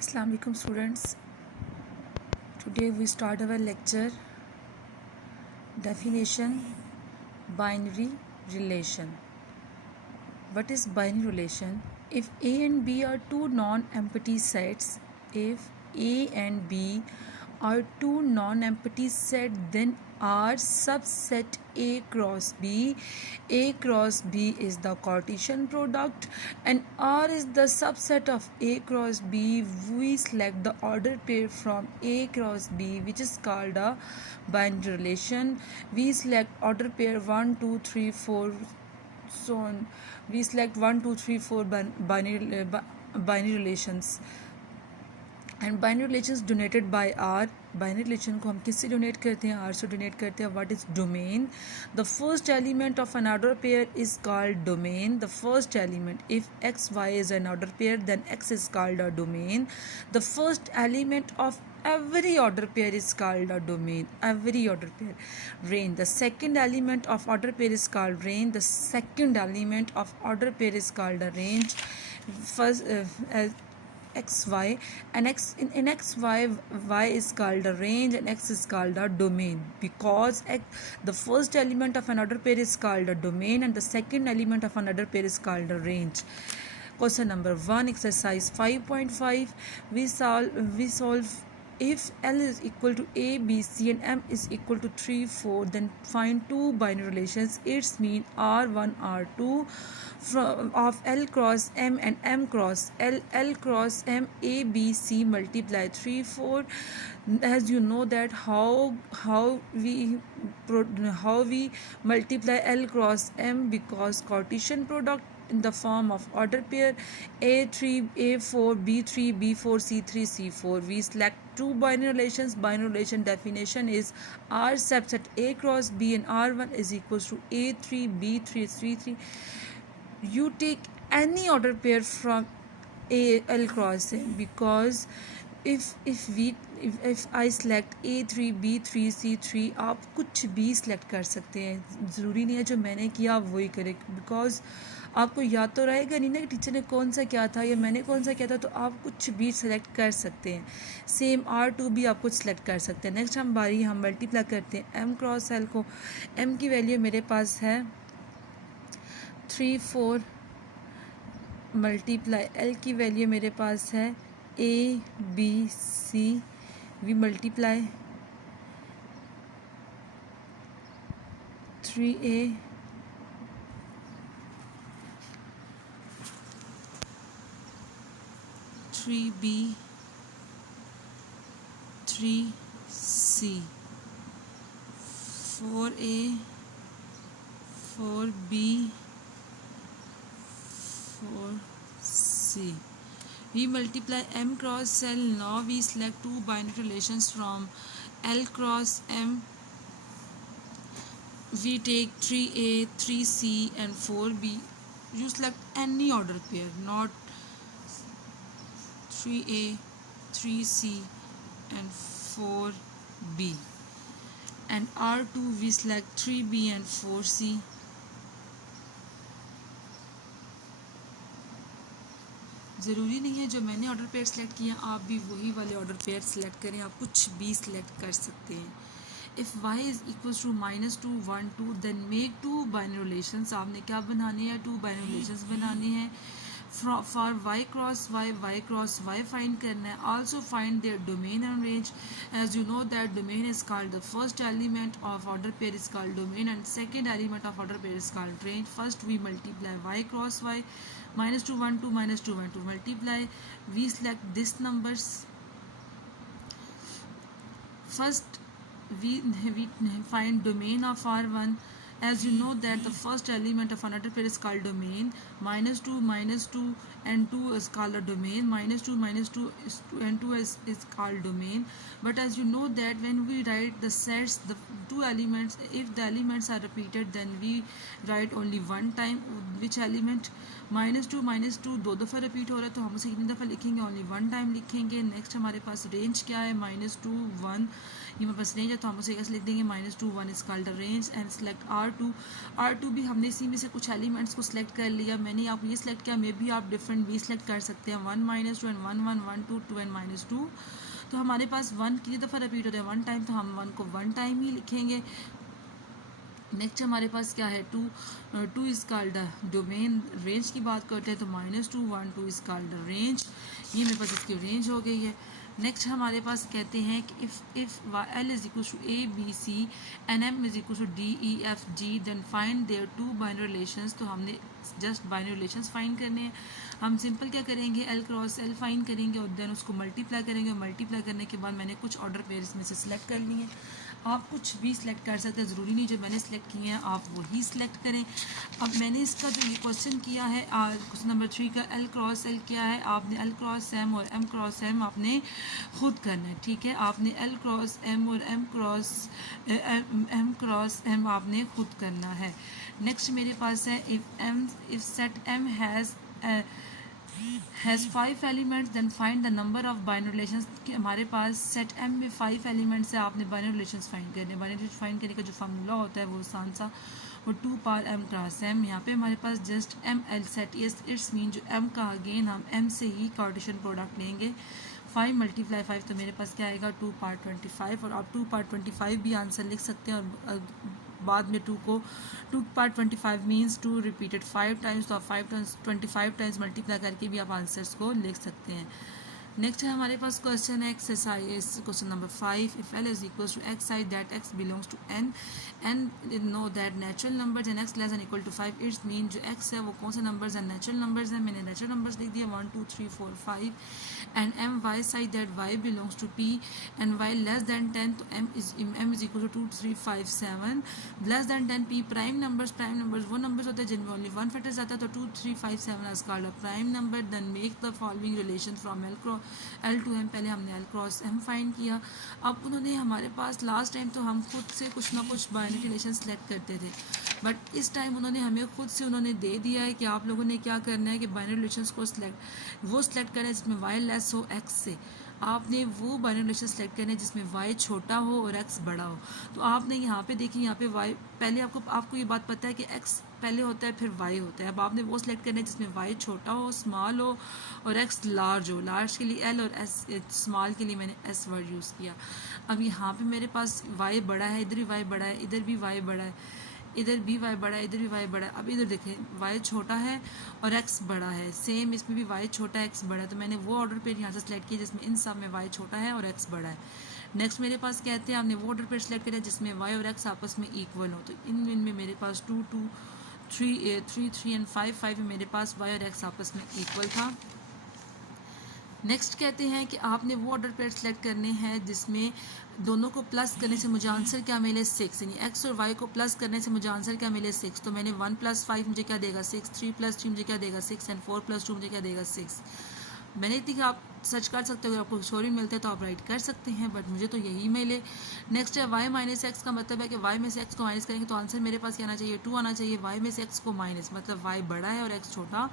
Assalamu alaikum students. Today we start our lecture definition binary relation. What is binary relation? If A and B are two non-empty sets, if A and B are two non-empty sets, then R subset A cross B. A cross B is the Cartesian product and R is the subset of A cross B. We select the order pair from A cross B, which is called a binary relation. We select order pair 1, 2, 3, 4, so on. We select 1, 2, 3, 4 binary relations. And binary relations denoted by R. Binary relation को हम किससे donate करते हैं? Are से denote करते हैं. What is domain? The first element of an order pair is called domain. The first element, if X Y is an order pair then X is called a domain. The first element of every order pair is called a domain. Every order pair. Range, the second element of order pair is called range. The second element of order pair is called a range. First xy and x in xy, y is called a range and x is called a domain because the first element of an order pair is called a domain and the second element of an order pair is called a range. Question number 1, exercise 5.5. We solve if L is equal to A, B, C and M is equal to 3, 4, then find two binary relations. Its mean R1, R2 of L cross M and M cross L. L cross M, A, B, C multiply 3, 4. As you know that how we multiply L cross M, because Cartesian product in the form of order pair A3, A4, B3, B4, C3, C4. We select two binary relations. Binary relation definition is R subset A cross B and R1 is equals to A3, B3, C3. You take any order pair from L cross M, because if I select A3, B3, C3, आप कुछ भी select कर सकते हैं. ज़रूरी नहीं है जो मैंने किया आप वही करें, बिकॉज आपको याद तो रहेगा नहीं ना कि टीचर ने कौन सा किया था या मैंने कौन सा किया था, तो आप कुछ भी सेलेक्ट कर सकते हैं. सेम R2 भी आप कुछ सेलेक्ट कर सकते हैं. नेक्स्ट हम मल्टीप्लाई करते हैं M क्रॉस L को. M की वैल्यू मेरे पास है 3, 4 मल्टीप्लाई L की वैल्यू मेरे पास है A, B, C. We multiply 3A 3B 3C 4A 4B 4C. We multiply M cross L. Now we select two binary relations from L cross M. We take 3A 3C and 4B. You select any order pair, not 3A 3C and 4B. And R2 we select 3B and 4C. ज़रूरी नहीं है जो मैंने order pair select किया आप भी वही वाले ऑर्डर पेयर सेलेक्ट करें. आप कुछ भी सिलेक्ट कर सकते हैं. If y is equals to -2, 1, 2 then make two binary relations. आपने क्या बनाने हैं? टू बाइनरी रिलेशंस बनाने हैं. For y cross y find करना है. Also find their domain and range. As you know that domain is called the first element of order pair is called domain and second element of order pair is called range. First we multiply y cross y -2, 1, 2, -2, 1, 2 multiply. We select this numbers. First we find domain of R1. As you know that the first element of another pair is called domain. -2, -2 and 2 is called a domain. -2, -2 and 2 is called domain. But as you know that when we write the sets, the two elements, if the elements are repeated then we write only one time. Which element? -2 दो दफ़ा repeat हो रहा है तो हम उसे कितनी दफ़ा लिखेंगे? ओनली वन टाइम लिखेंगे. नेक्स्ट हमारे पास रेंज क्या है? -2, 1 ये मेरे पास रेंज है, तो हम उसे कैसे लिख देंगे -2 1 is called the range and select R2 भी हमने इसी में से कुछ एलिमेंट्स को सिलेक्ट कर लिया। मैंने आप ये सिलेक्ट किया, मे भी आप डिफरेंट भी सिलेक्ट कर सकते हैं 1 -2 एंड 1 1 1 2 2 एंड -2। तो हमारे पास 1 कितनी दफ़ा रिपीट होता है 1 टाइम, तो हम 1 को 1 टाइम ही लिखेंगे। नेक्स्ट हमारे पास क्या है 2 इज कॉल्ड डोमेन। रेंज की बात करते हैं तो -2 1 2 इज कॉल्ड रेंज। ये मेरे पास इसकी रेंज हो गई है। नेक्स्ट हमारे पास कहते हैं कि if L is equal to ABC and M is equal to DEFG then find their two binary relations. तो हमने जस्ट बाइनरी रिलेशंस फाइंड करने हैं। हम सिंपल क्या करेंगे L क्रॉस L फाइंड करेंगे और देन उसको मल्टीप्लाई करेंगे। मल्टीप्लाई करने के बाद मैंने कुछ ऑर्डर पेयर्स में से सिलेक्ट कर लिए। आप कुछ भी सिलेक्ट कर सकते हैं, ज़रूरी नहीं जो मैंने सिलेक्ट किए हैं आप वही सिलेक्ट करें। अब मैंने इसका जो ये क्वेश्चन किया है क्वेश्चन नंबर 3 का L क्रॉस L क्या है, आपने L क्रॉस M और M क्रॉस M आपने खुद करना है, ठीक है। आपने L क्रॉस M और M क्रॉस M आपने खुद करना है। नेक्स्ट मेरे पास है if set M has 5 elements then find the number of binary relations। कि हमारे पास सेट M में 5 एलिमेंट्स है, आपने बाइनरी रिलेशंस फाइंड करने। बाइनरी फाइंड करने का जो फार्मूला होता है वो आसान सा, वो 2 पावर M क्रॉस M। यहाँ पे हमारे पास just ML set it's mean जो M का अगेन हम M से ही कार्टेशियन प्रोडक्ट लेंगे। 5 × 5 तो मेरे पास क्या आएगा 2 पावर 25। और आप 2 पावर 25 भी आंसर लिख सकते हैं और बाद में 2 पावर 25 मीन्स 2 रिपीटेड 5 टाइम्स, तो आप 25 टाइम्स मल्टीप्लाई करके भी आप आंसर्स को लिख सकते हैं। नेक्स्ट है हमारे पास क्वेश्चन है exercise question number 5 if L is equal to x such that x belongs to n and know that natural numbers and x less than equal to 5। It's mean जो x है वो कौन से numbers हैं, natural numbers हैं। मैंने natural numbers लिख दिया 1 2 3 4 5 and m y such that y belongs to p and y less than 10, तो m is equal to 2 3 5 7 less than 10 p। Prime numbers वो नंबर्स होते हैं जिनमें ओनली 1 फैक्टर्स आता है, तो 2 3 5 7 is called a prime number. Then make the following relation from L to M। पहले हमने L क्रॉस M फाइंड किया। अब उन्होंने हमारे पास लास्ट टाइम तो हम खुद से कुछ ना कुछ बाइनरी रिलेशन सेलेक्ट करते थे, बट इस टाइम उन्होंने हमें खुद से उन्होंने दे दिया है कि आप लोगों ने क्या करना है कि बाइनरी रिलेशंस को सिलेक्ट करें जिसमें y लेस हो x से। आपने वो बाइनरी रिलेशन सेलेक्ट करना है जिसमें y छोटा हो और x बड़ा हो। तो आपने यहाँ पे देखिए, यहाँ पे y पहले आपको ये बात पता है कि x पहले होता है फिर y होता है। अब आपने वो सिलेक्ट करना है जिसमें y छोटा हो, स्मॉल हो और x लार्ज हो। लार्ज के लिए L और S, स्मॉल के लिए मैंने S वर्ड यूज़ किया। अब यहाँ पे मेरे पास y बड़ा है, इधर भी y बड़ा है, इधर भी y बड़ा है, इधर भी y बड़ा है, इधर भी y बड़ा है। अब इधर देखें y छोटा है और x बड़ा है, सेम इसमें भी y छोटा है x बड़ा है। तो मैंने वो ऑर्डर पेयर यहाँ से सिलेक्ट किया जिसमें इन सब में y छोटा है और x बड़ा है। नेक्स्ट मेरे पास कहते हैं आपने वो ऑर्डर पेयर सिलेक्ट किया जिसमें y और x आपस में इक्वल हो। तो इनमें मेरे पास 2 2 3 3 एंड 5 5 में मेरे पास y और x आपस में इक्वल था। नेक्स्ट कहते हैं कि आपने वो ऑर्डर पेयर सेलेक्ट करने हैं जिसमें दोनों को प्लस करने से मुझे आंसर क्या मिले 6, यानी x और y को प्लस करने से मुझे आंसर क्या मिले 6। तो मैंने 1 + 5 मुझे क्या देगा 6, 3 + 3 मुझे क्या देगा 6 एंड 4 + 2 मुझे क्या देगा 6। मैंने इतनी कि आप सर्च कर सकते हो, अगर आपको सॉरी मिलते हैं तो आप राइट कर सकते हैं, बट मुझे तो यही मिले। नेक्स्ट है y - x का मतलब है कि y में से x को माइनस करेंगे तो आंसर मेरे पास क्या आना चाहिए 2 आना चाहिए। y में से x को माइनस मतलब y बड़ा है और x छोटा।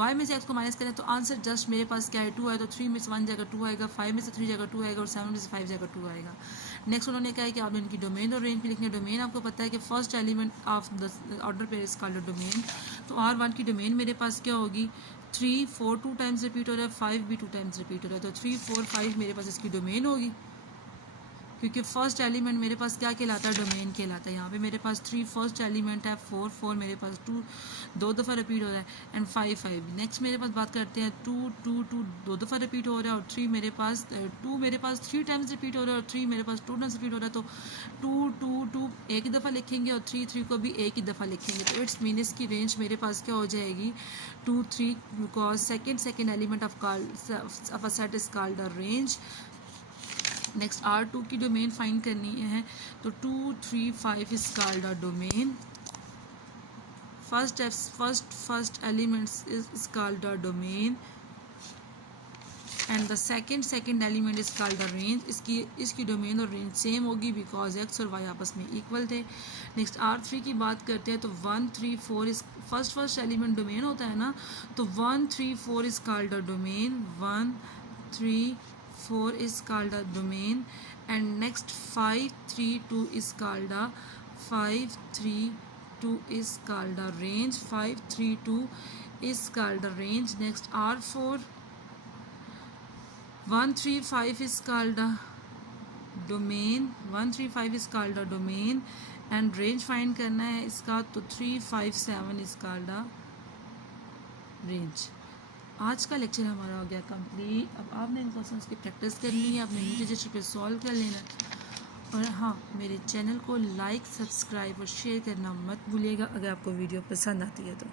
y में से x को माइनस करें तो आंसर जस्ट मेरे पास क्या है 2 है, तो 3 में से 1 जाएगा 2 आएगा, 5 में से 3 जाएगा 2 आएगा और 7 में से 5 जाएगा 2 आएगा। नेक्स्ट उन्होंने कहा है कि आपने इनकी डोमेन और रेंज भी लिखनी है। डोमेन आपको पता है कि first element of the order pair is called domain. तो R1 की डोमेन मेरे पास क्या होगी 3 4 2 टाइम्स रिपीट हो रहा है, 5 भी 2 टाइम्स रिपीट हो रहा है, तो 3 4 5 मेरे पास इसकी डोमेन होगी, क्योंकि फर्स्ट एलिमेंट मेरे पास क्या कहलाता है डोमेन कहलाता है। यहाँ पे मेरे पास 3 फर्स्ट एलिमेंट है, 4 4 मेरे पास 2 दो दफ़ा रिपीट हो रहा है एंड 5 5। नेक्स्ट मेरे पास बात करते हैं 2 2 2 दो दफ़ा रिपीट हो रहा है और 3 मेरे पास 2 मेरे पास 3 टाइम्स रिपीट हो रहा है और 3 मेरे पास 2 टाइम्स रिपीट हो रहा है। तो 2 2 2 एक ही दफ़ा लिखेंगे और 3 3 को भी एक ही दफ़ा लिखेंगे। तो इट्स मीन इसकी रेंज मेरे पास क्या हो जाएगी 2 3, because second element of a set is called a range. Next R2 की डोमेन फाइंड करनी है, तो 2 3 5 is called a domain. First element is called a domain and the second element is called a range. इसकी domain और range same होगी because x और y आपस में इक्वल थे। नेक्स्ट R3 की बात करते हैं, तो 1 3 4 इज फर्स्ट एलिमेंट डोमेन होता है ना, तो 1 3 4 is called a domain, 1 3 4 is called a domain and next 532 is called a 532 is called a range. 532 is called a range. Next R4 135 is called a domain. 135 is called a domain and range find करना है इसका, तो 357 is called a range. आज का lecture हमारा हो गया complete. अब आपने इन क्वेश्चंस की प्रैक्टिस करनी है, अपने नीचे रजिस्टर पे सॉल्व कर लेना. और हाँ, मेरे चैनल को लाइक, सब्सक्राइब और शेयर करना मत भूलिएगा अगर आपको वीडियो पसंद आती है तो.